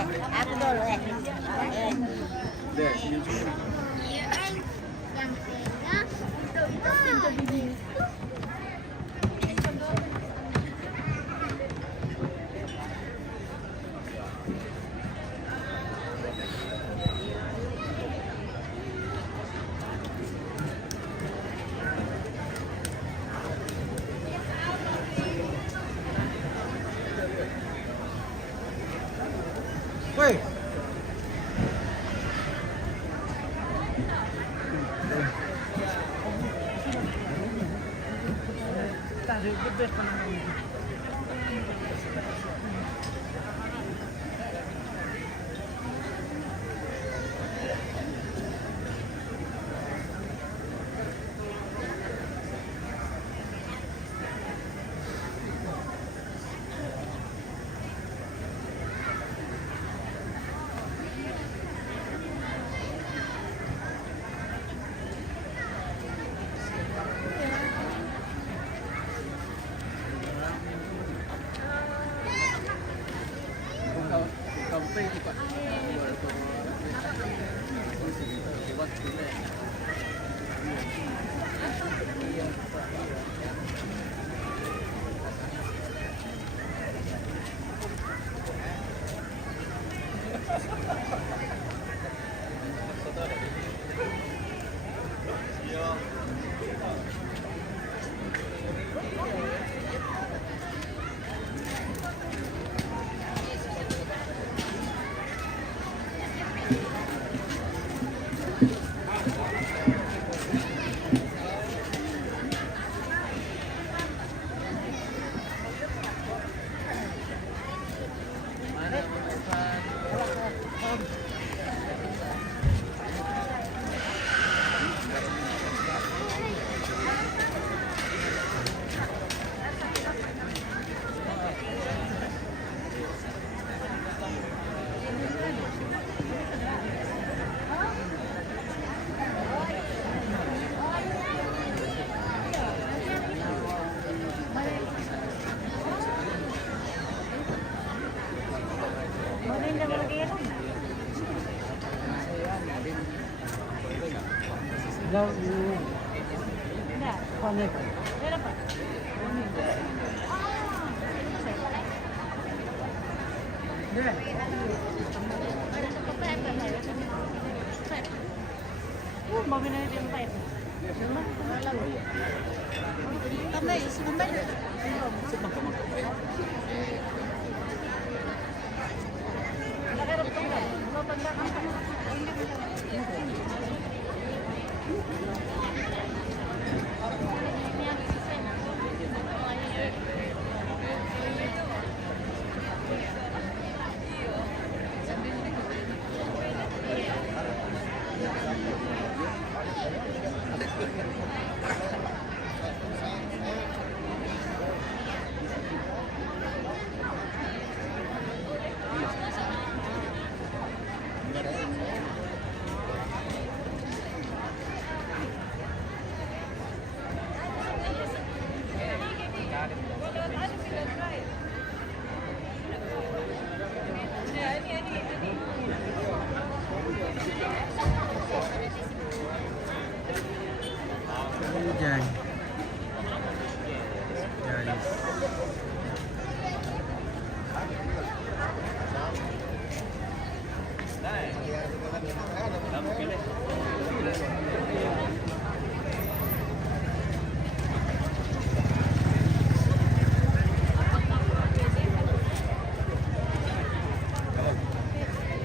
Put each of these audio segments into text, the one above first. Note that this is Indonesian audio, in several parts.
Aku dulu Deh, sini juga. Woi.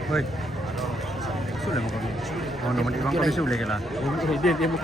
Woi. Sudah mau kami. Oh, nomor di bang kami sudah kela. Dia mau.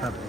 ครับ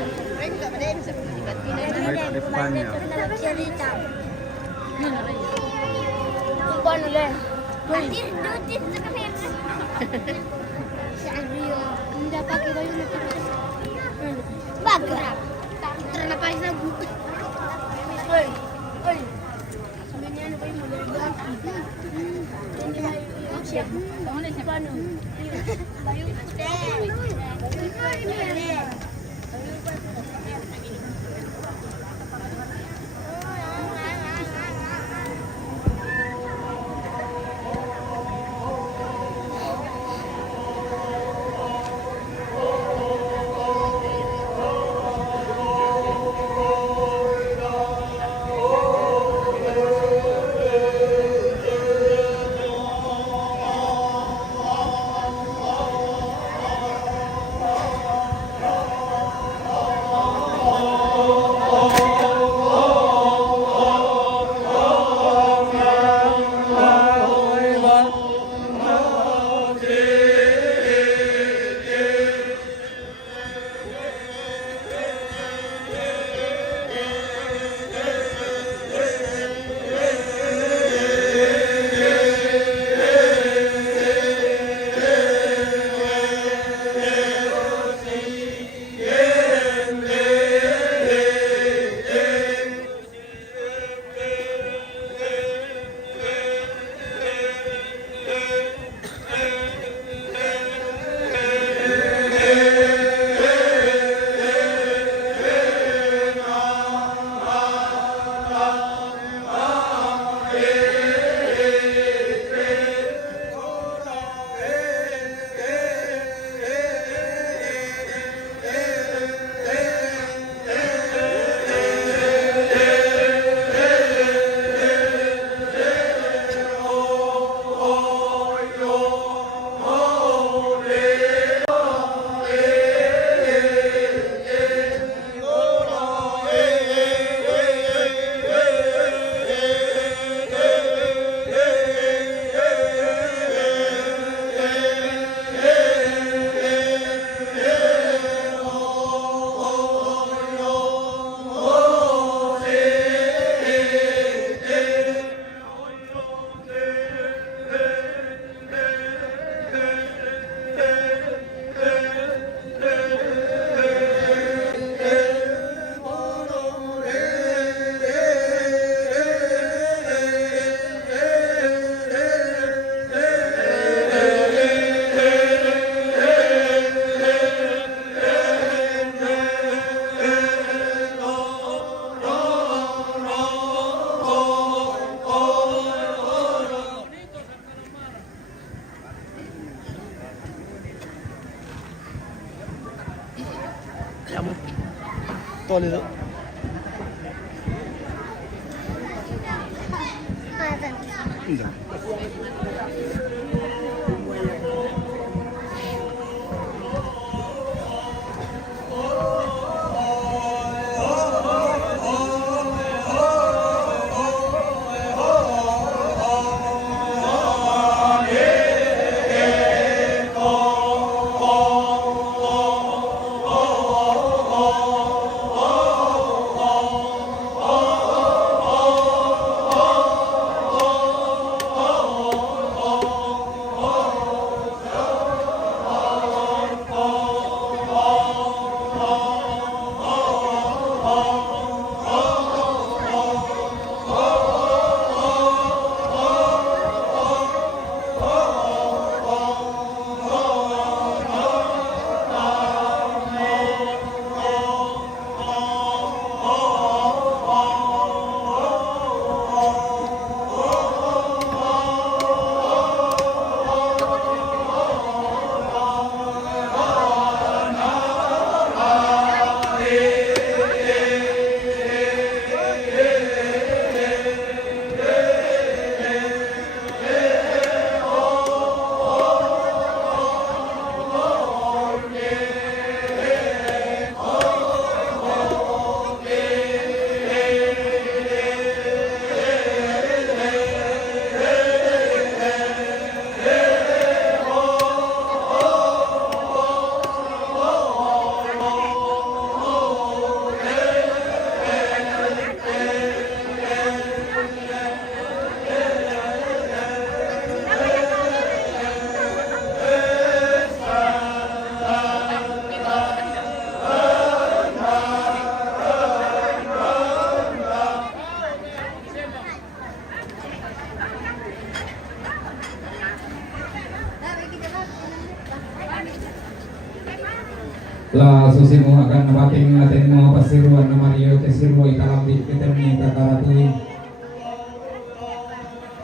Baik depannya. Bukan oleh. Tidak pakai baju bagus. Terlepas lagi. Oi, oi. Sebenarnya apa yang mau siap. Kamu nih siapa nu? Bayu Tol itu. Enggak. Susimo akan nabating natin mga pasiruan na Mario Kesirmo ikalabit determine kakaratuin.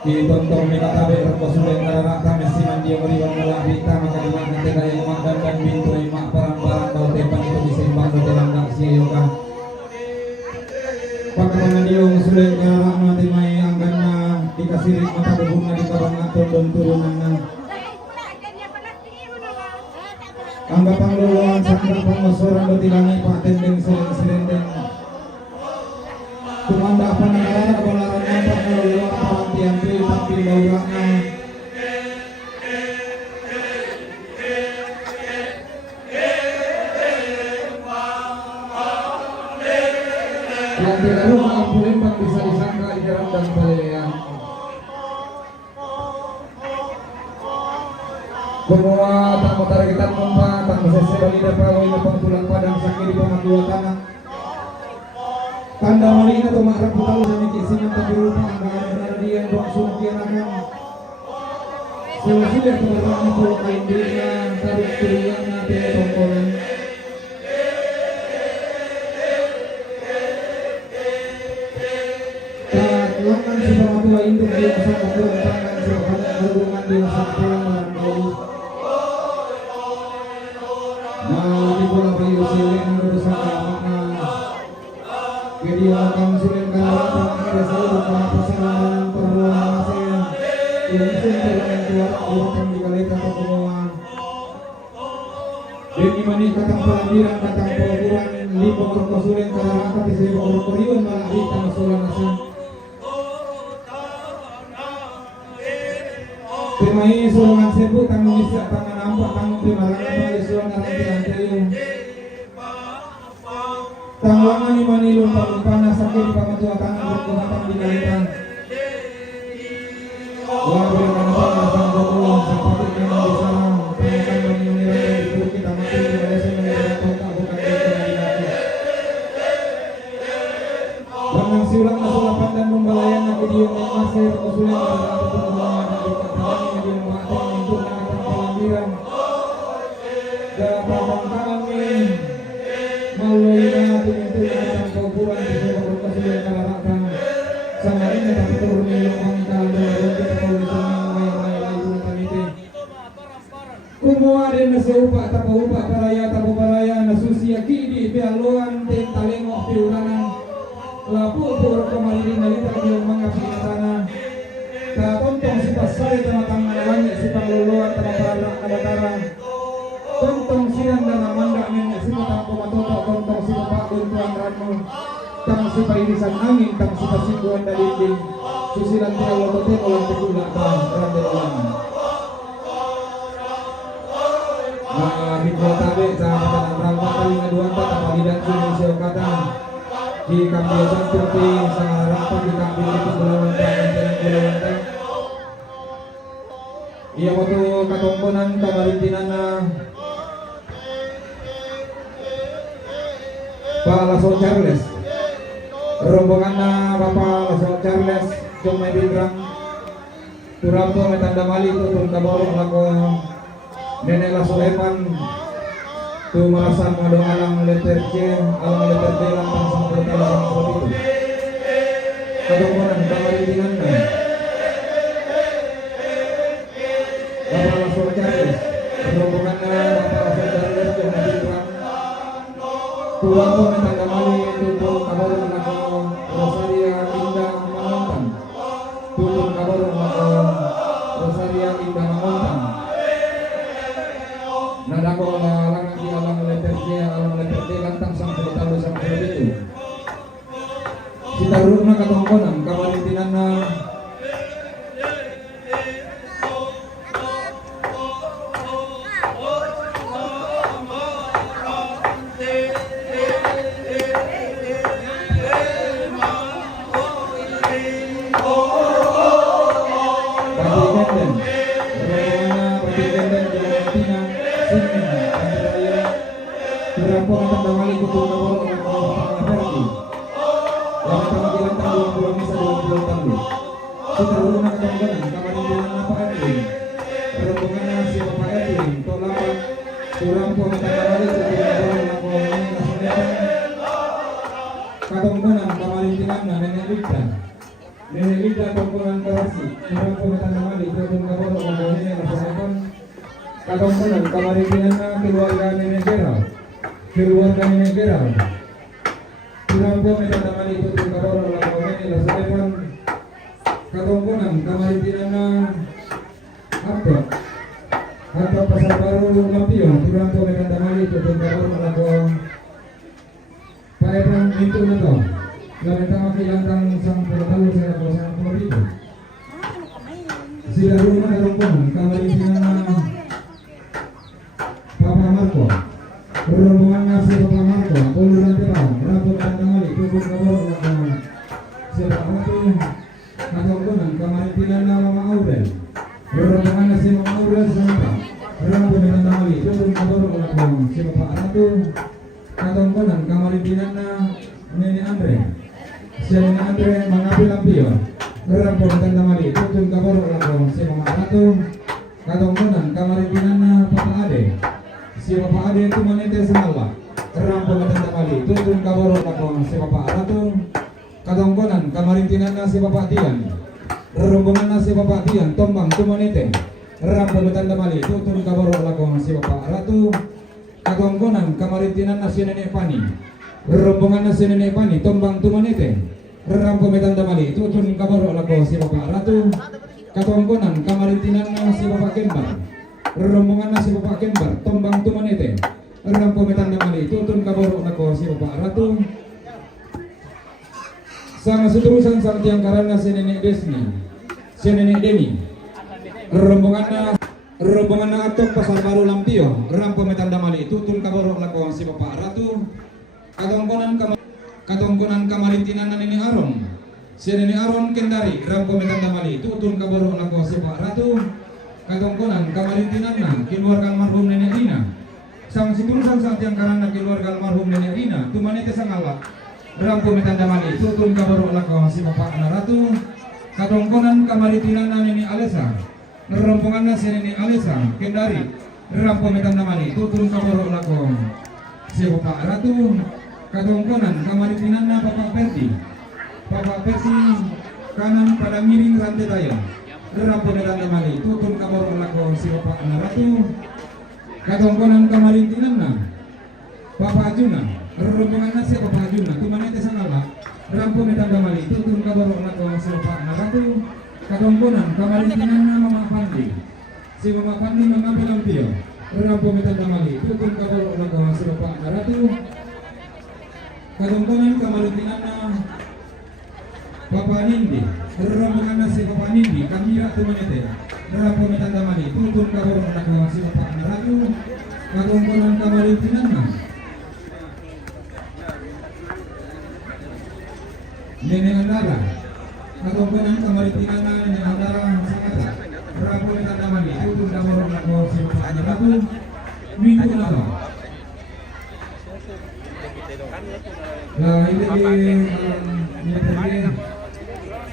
Ditontong may katabi at pasulit nararata mesiman dia meriwan malabita makaliwan natin kaya umakan dan pintu ay parang-parang daw tepan ito disimbang do telanggak siya yoga. Pagkaman dia musulit nararata natin may anggan na dikasirik matabubong na dikabangaton don turunan na. Angga pangluluan sandang pangmusuran do tilangi patendeng sering-serendeng. Tumanda apa negara kebalaran nampak meluluan parantian tuh tapi baurannya. Yang tidak rumah Ampulembang bisa disangka di dalam dan Balean. Semua tak mentarikitan mumpah, tak mesese balida pawai lepang tulang padang sakit di pemadua tanah. Tanda malina tu mak rapu tahu sama kisinan tapi rupa anggaran dia yang buat suruh akan. Sudah kebetulan pulau kain dirinya tarik tulian nanti tongkolan. Tak lakukan sebab tua induk dia sama kurang tangan sebab hubungan dia sama pulang malam. Nah di pulau Bayu Silen berusaha makna. Jadi akan sulit kalau ada selalu persoalan perluan hasil yang sering keluar akan dikalikan pertemuan. Demi mani katang pelajaran katang pelajaran lima orang sulit kalau akan disebut orang Korean malah kita masalah nasi. Termai surangan sebut tanggung isyak tangan nampak tanggung pemarangan bagi surangan rantai-rantai. Tangwangan ni mani lumpang sakit di pamatua tangan berkuatan di kalitan. Wah berikan tangan sang berkulang seperti kena di sana. Tangan mani menirang di bukit amati di Malaysia menirang kota bukan di kena. Bangang siulang masulapan dan membalayan lagi di yang masih usulan dalam pertemuan dan berkatakan di rumah untuk mengatang pelambiran. Dapat bangkangan ni melalui pintu yang kuburan di sebuah berkasulian kalarakan sama ini tapi turunnya yang mangkal dan kita polisian main-main itu tanite kumua dan naseupa tapaupa paraya nasusia kidi pialuan ten talengok piuranan lapu pur kemarin nalita yang mengapi tanah katontong si pasai tematang langit si pangluluan temapara kabatara tontong siang dan amanda nenek si matang pematotok tontong si bapak guntuan ranu tang si pairisan angin tang si pasikuan dalinding susilan tiawa toten olang tekulak bang rande olang nah hibro tabe sa matalang rangka kalinga duanta tapalidan Indonesia kata di kambia canturti sa harapan di kambia itu belawan tangan jalan belawan tangan iya waktu katongkonan kamarintinan na Pak Lasso Charles, rombongannya Bapak Lasso Charles, Jom Bidrang, Turamto Metanda Mali, Tutun Kaborong Lako, Nenek Lasso Epan, Tu Marasan Ngado Alang Leterce, Alang Leterce Lantang Sampai Alang Sampai Kadongonan Kamarintinan Bapak Lasso Charles, rombongannya Bapak Lasso Charles, Jom Bidrang, Tuan pun Metanda Mali Tutun Kaborong Lako Rosaria Indah Mangontang Tutun Kaborong Lako Rosaria Indah Mangontang Nadako Alang di Alang Leterce Lantang Sampai Talu Sampai itu Sitarurna Katongkonan Kamarintinan Turang po matanggalali sa pinagawin ako katongkonan kamarintinan na Nenek Ligda. Nenek Ligda tongkonan karasi, kurang pemetan namali, tutun kaboro kongkongnya nasasakan. Katongkonan kamarintinan na keluarga Nenek Gerald. Keluarga Nenek Gerald. Kurang pemetan namali, tutun kaboro kongkongnya nasasakan. Katongkonan kamarintinan na Atau pasar baru Lampion, kurang pemetan namali, tutun kaboro kongkong. Pak Ebrang itu nato, lalu tama kilantang sang pertalu saya kawasan pulau itu. Sila rumah rumpun, kamarintinan na Papa Marco, rombongan nasi Papa Marco, puluhan terang, rapor tanggali, tubuh kabur lakon. Siapa itu? Katongkonan kamarintinan na Mama Aurel, rombongan nasi Mama Aurel sama, rapor tanggali, tubuh kabur lakon. Siapa Ratu? Katongkonan kamarintinan na Nenek Andre. Si Nenek Andre mengambil lampion. Rampon tandamali tutun kaboro lakon si Mama Ratu. Katongkonan kamarintinan na Papa Ade. Si Papa Ade itu manete semala. Rampon tandamali tutun kaboro lakon si Papa Ratu. Katongkonan kamarintinan na si Papa Tian. Rombongan na si Papa Tian tombang tumanete. Rampon tandamali tutun kaboro lakon si Papa Ratu. Katongkonan kamarintinan na si Nenek Pani. Rombongan na si Nenek Pani tombang tumanete. Rampo metan damali tutun kaboro lako si Bapak Ratu. Katongkonan kamarintinan na si Bapak Kembar. Rombongan na si Bapak Kembar tombang tumanete. Rampo metan damali tutun kaboro lako si Bapak Ratu. Sama seterusan sang tiang karana si Nenek Desni, si Nenek Deni. Rombongan na atok pasar baru Lampio. Rampo metan damali tutun kaboro lako si Bapak Ratu. Katongkonan kamarintinan na Nenek Aron. Si Nenek Aron Kendari, rampo metan damali, tutun kaboro lako si Pak Ratu. Katongkonan kamarintinan na keluarga almarhum Nenek Rina. Sang siturusan sang tiang kanan na keluarga almarhum Nenek Rina, tumanete sang Allah. Rampo metan damali, tutun kaboro lako si Bapak Ratu. Katongkonan kamarintinan na Nenek Alesa. Rombongan na si Nenek Alesa Kendari, rampo metan damali, tutun kaboro lako si Bapak Ratu. Katongkonan kamarintinan na Bapak Perti. Bapak Perti kanan pada miring rantai daya. Rampo dan damali tutun kaboro lako si Bapak Ratu. Katongkonan kamarintinan na Bapak Ajuna. Rombongan na si Bapak Ajuna tumanete sangala. Rampo metan damali tutun kaboro lako si Bapak Ratu. Katongkonan kamarintinan na Mama Pandi. Si Mama Pandi mengambil lampio. Rampo metan damali tutun kaboro lako si Bapak Ratu. Katongkonan kamarintinan na Papa Nindi. Rombongan na si Papa Nindi kamira tumanete. Rampo metan damali tutun kaboro lako si Bapak Ratu. Katongkonan kamarintinan na Nenek Andara. Katongkonan kamarintinan na Nenek Andara Sangata. Rampo metan damali tutun kaboro lako si Bapak Ratu. Minggu lalu. Nah ini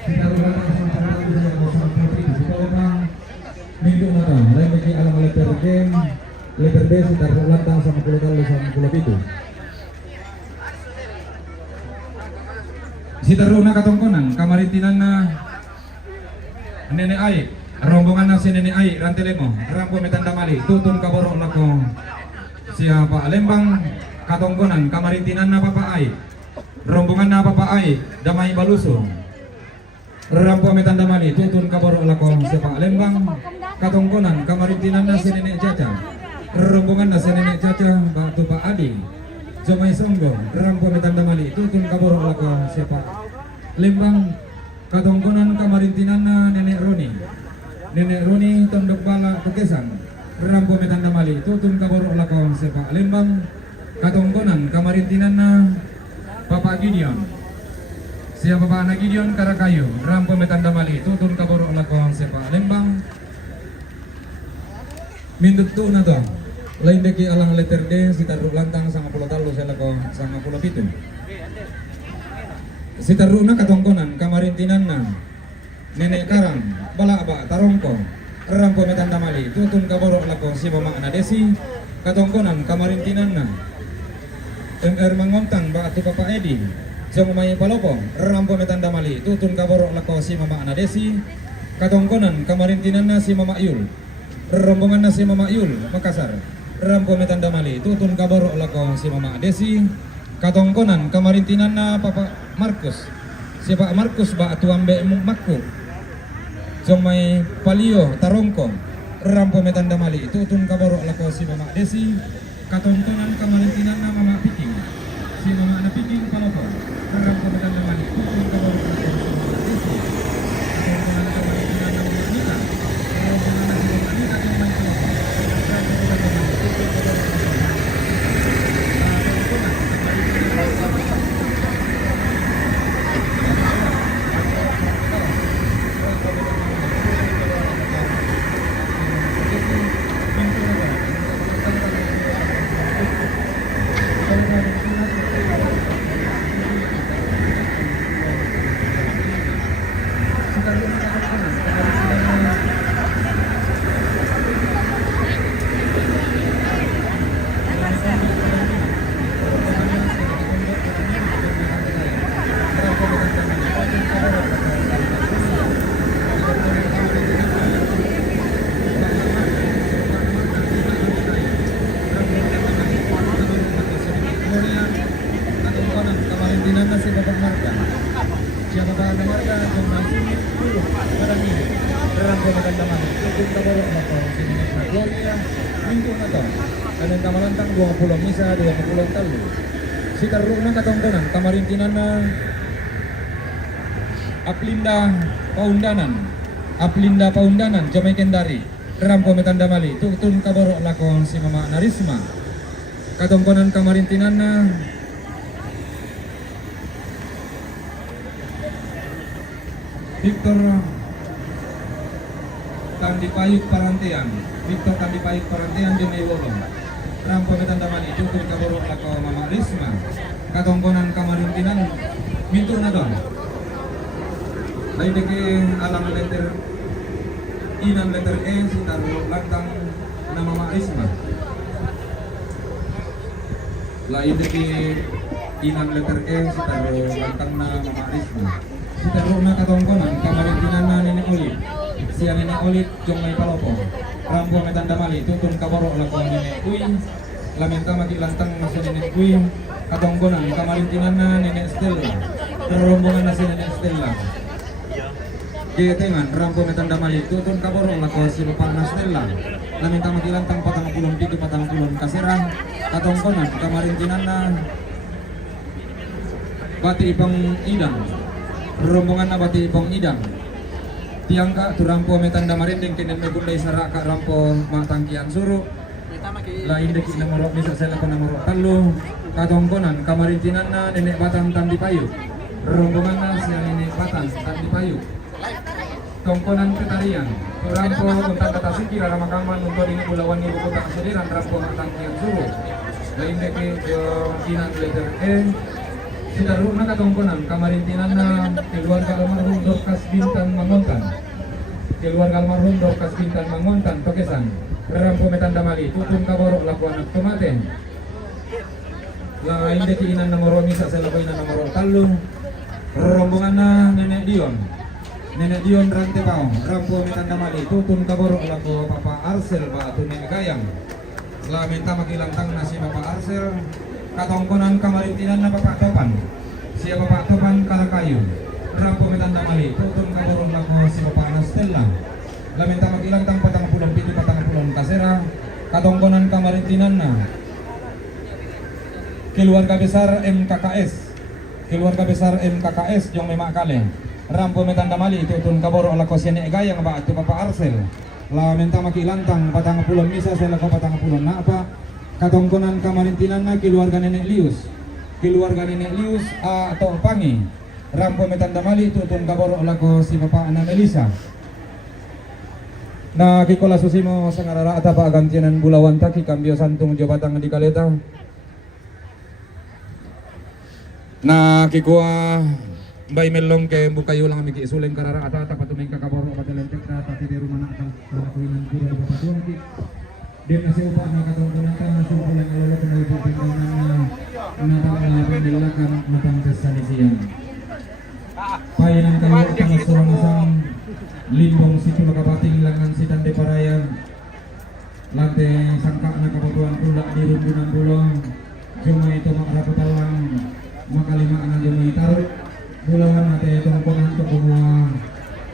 kita berada minggu mana? Lain bagi alam letter game, letter B sekitar latang sama pulau talu sama pulau itu. Sitaruna katongkonan kamarintinan na Nenek Ai, rombongan na si Nenek Ai Rantelemo, rampo metan damali, tutun kaboro lako siapa Lembang. Katongkonan kamarintinan na Papa Ai. Rombongan na Papa Ai Damai Baluso. Rampo metan damali tutun kaboro lako si Pak Lembang. Katongkonan kamarintinan na si Nenek Caca. Rombongan na si Nenek Caca Batu Pak Adi. Jamai Songgo. Rampo metan damali tutun kaboro lako si Pak Lembang. Katongkonan kamarintinan na Nenek Roni. Nenek Roni Tondok Bala Kekesan. Rampo metan damali tutun kaboro lako si Pak Lembang. Katongkonan kamarintinan na Papa Gideon. Siapa Papa anak Gideon Karakayu. Rampo metan damali tutun kaboro lako si Pak Lembang. Mindut tu na to. Lain deki alang letter D sitaruk lantang sama pulau talu saya lako sama pulau pitu. Sitaruk na katongkonan kamarintinan na Nenek Karang Bala Aba Tarongko. Rampo metan damali tutun kaboro lako si Mama Ana Desi. Katongkonan kamarintinan na MR Mangontang Batu Papa Edi Jong Mai Palopong Rampo Metanda Mali tutun kaborok lako si Mama Anadesi katongkonan kamarintinanna si Mama Yul rombongan si Mama Yul Makassar Rampo Metanda Mali tutun kaborok lako si Mama Adesi katongkonan kamarintinanna Papa Markus si Pak Markus Batu Ambe Makku Jong Mai Palio Tarongkong Rampo Metanda Mali tutun kaborok lako si Mama Adesi katongkonan kamarintinanna Mama Piking si Mama Ana Piking Palopong Rampo Metanda Mali tutun kaborok lako si Mama Adesi katongkonan kamarintinanna Mama Nika rombongan si Mama Nika Jong Mai Palopong Rampo Metanda Mali tutun kaborok katongkonan kamarintinanna Aplinda Paundanan Jamai Kendari Rampo Metanda Mali tutun kaborok lakon si Mama Narisma katongkonan kamarintinanna Victor Tandipayuk Parantian Jene Wolong Rampo Metanda Mali tutun kaborok lakon Mama Risma katongkonan kamarintinan mintu nadon lain deke alam letter inan letter E si taruh lantang nama Mama Risma lain deke inan letter E si taruh lantang nama Mama Risma si taruh na katongkonan kamarintinan na Nenek Olit si Nenek Olit Jong Mai Palopong Rampo Metanda Mali tutun kaborok lakon Nenek Kui lamenta mati lantang masih Nenek Kui katongkonan kamarintinanna Nenek Stella rombongan nasi Nenek Stella Getengan Rampo Metanda Mali tutun kaborong lako si Bapak Stella laminta makilantang patang pulon kaserang katongkonan kamarintinanna Bati Ipang Idang rombongan na Bati Ipang Idang tiangka tu Rampo Metanda Marinding kenen megundai saraka Rampo Matangkian Suru lain deki nomor bisa saya lakukan nomor talu katongkonan kamarintinanna Nenek Batang Tandipayu rombongan si Nenek Batang Tandipayu tongkonan ketarian Rampo untuk kata siki rara makaman untuk ini Pulauan Ibu Kota Kesediran Rampo Matangkian Suru lain deki inan letter E sidaruna katongkonan kamarintinanna keluarga almarhum Dorcas Bintan Mangontan Tokesan Rampo Metanda Mali tutun kaborok laku anak tomate lain deki inan nomor misa saya laku inan nomor talu rombongan Nenek Dion Rantebao Rampo Metanda Mali tutun kaborok laku Papa Arsel Batu Nenek Gayang la minta makilantang nasi Papa Arsel katongkonan kamarintinan na Bapak Topan siya Bapak Topan Kalakayu Rampo Metanda Mali tutun kaborok laku si Bapak Anastella lamenta makilantang patang pulon kasera katongkonan kamarintinan na keluarga besar MKKS Jong Memak Kale Rampo Metanda Mali tutun kaborok lako si Nenek Gayang Batu Papa Arsel lamenta makilantang patang pulon misa selako patang pulon na apa katongkonan kamarintinan na keluarga Nenek Lius atau Pangi Rampo Metanda Mali tutun kaborok lako si Bapak Ana Melisa na kikola susimo sangarara atapa gantianan bulawan taki kambio santung jabatan di kaleta na kikuah Mbay melong ke bukayo lang miki suleng karara ata patumeng kakaboro patelentek na tati di rumah nakal kuinan kura di bapak tuang ki dia nasi upah na katong kunata nasi upah yang alolo kena ibu pinggangan pendilakan matang kesanisian. Painan kayu tengah sorong limbong situ lakabating langan sidan de parayan. Lantai sangkak na kabutuan tulak di rumbunan bulong. Jumay ito makarapatawang makalima na jumay tarot. Bulawan natin itong punang ito kumuha.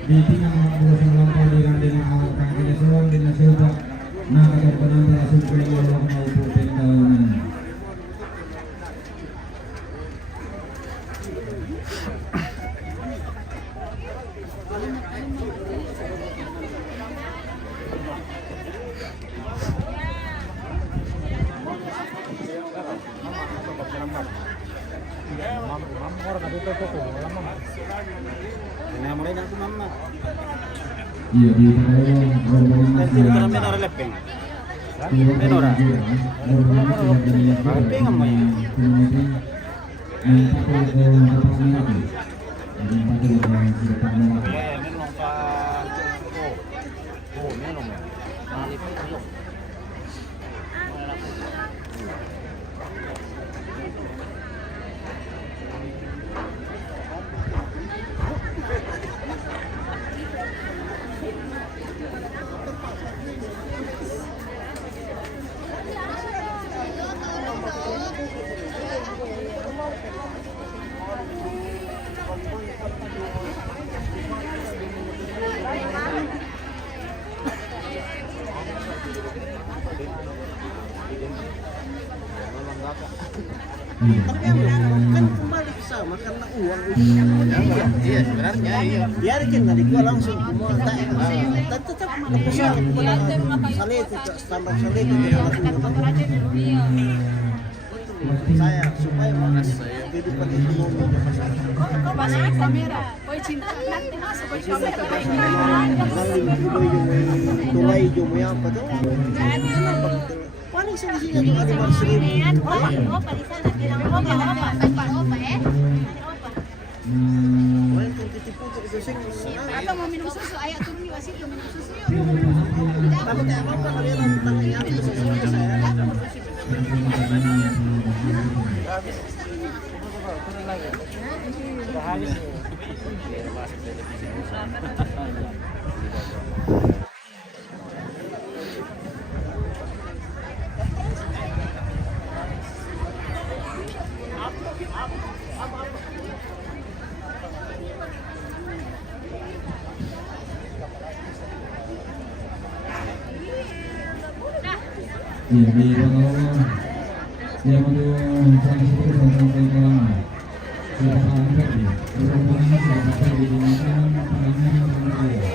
Di tingnan mga bulos ng lampau di rande na kagagasuang din na subak na katorbanan para sumpuling lawak na uputin daunan. Iya di Kan kembali ke sama karena uang. Iya sebenarnya iya. Biarkan tadi gua langsung semua tak tetap besar saleh itu standar saleh itu saya supaya manas saya kehidupan itu ngomong Kau masuk kamera, kau cinta nanti masuk kau kamera. nanti video yung tulay yung apa tuh paling solusinya cuma 5.000. Opa, di sana bilang opa, Paling kung titipu itu sing Apa mau minum susu? Ayo turun di wasit minum susu yuk. tapi kayak apa kalian tanya itu sesuatu saya. Iya di bawah yang untuk transport sampai ke lama. Siapa angkat ya? Berhubungan siapa di dimakan penanganan penelitian.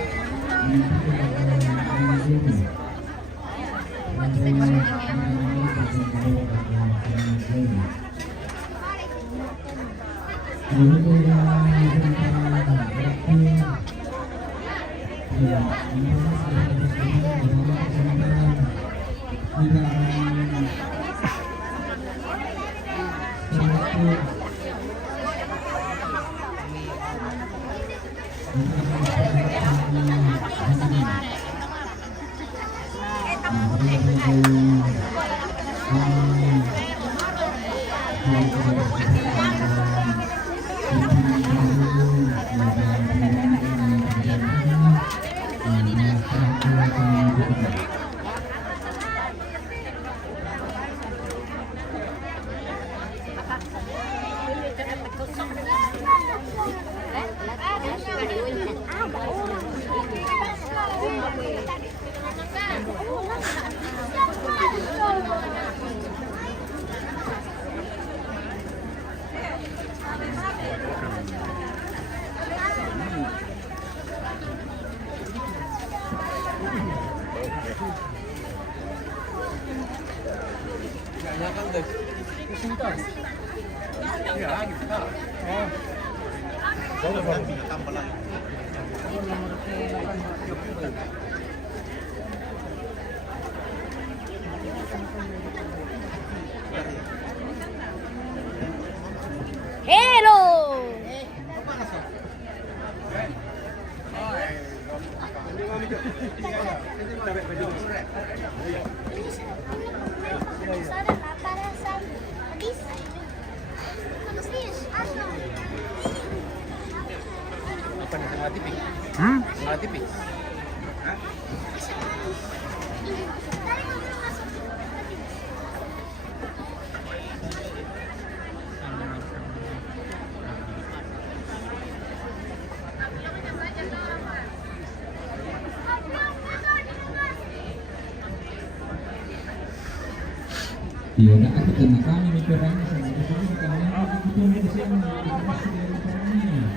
Hello. Hmm? Iya, nak aku kena kami mikirnya sama di sini karena aku butuh di sini masih di rumahnya.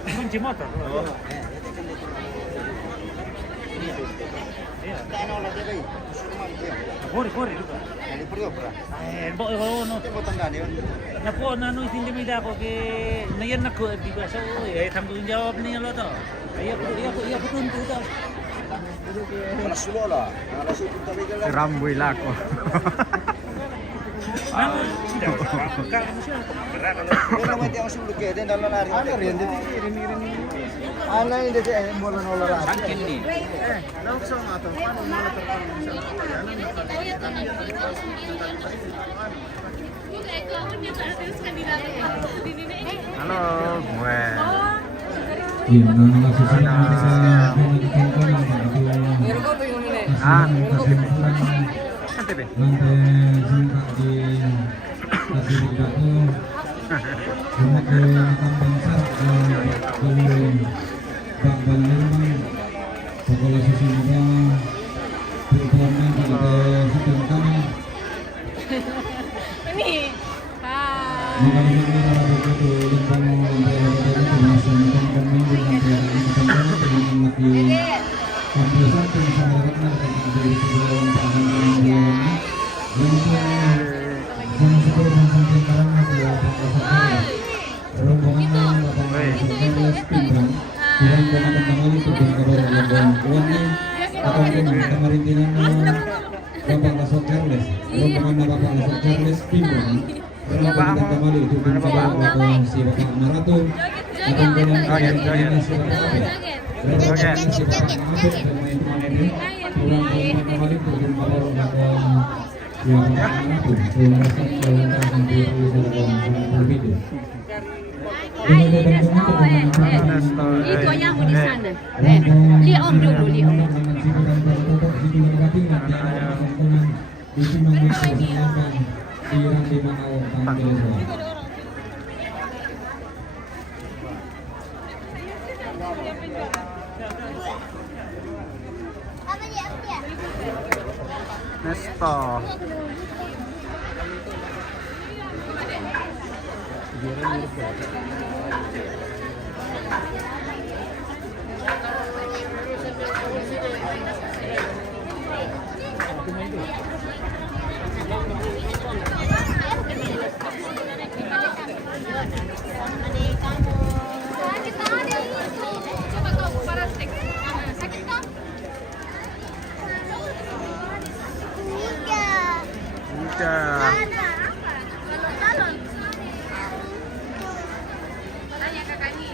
Kunci motor. Kori juga. Na po nanu itintimida ako kay nayan ako di ba so tanggung jawab niya lo to. Iya tuntu to. Ramboy lako. Halo, gue. Iya, nah susunya bisa Santai be. lantai jumpa di kasih dikatu sama ke makam bangsa dari Bang Lirman sekolah susunya performan di sistem kami Ini. makanya para begitu lingkungan lantai masih makam minggu lantai dengan lagi komputer bisa mendapatkan dari sebelum tahanan yang sama seperti sampai sekarang masih rombongan Pindrang yang dengan kembali ke kabar yang uangnya akan kemarin Bapak Lasot Charles rombongan Bapak Lasot Charles Pindrang rombongan kembali itu kabar Bapak si Bapak Marathon akan dengan si Bapak Itunya aku di sana. Li om dulu, li om. Nesto. Coba kau parastik. Sakit kau? Udah. Tanya kakak ini.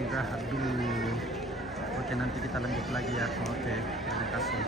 istirahat dulu. Oke, nanti kita lanjut lagi ya. Oke, terima kasih.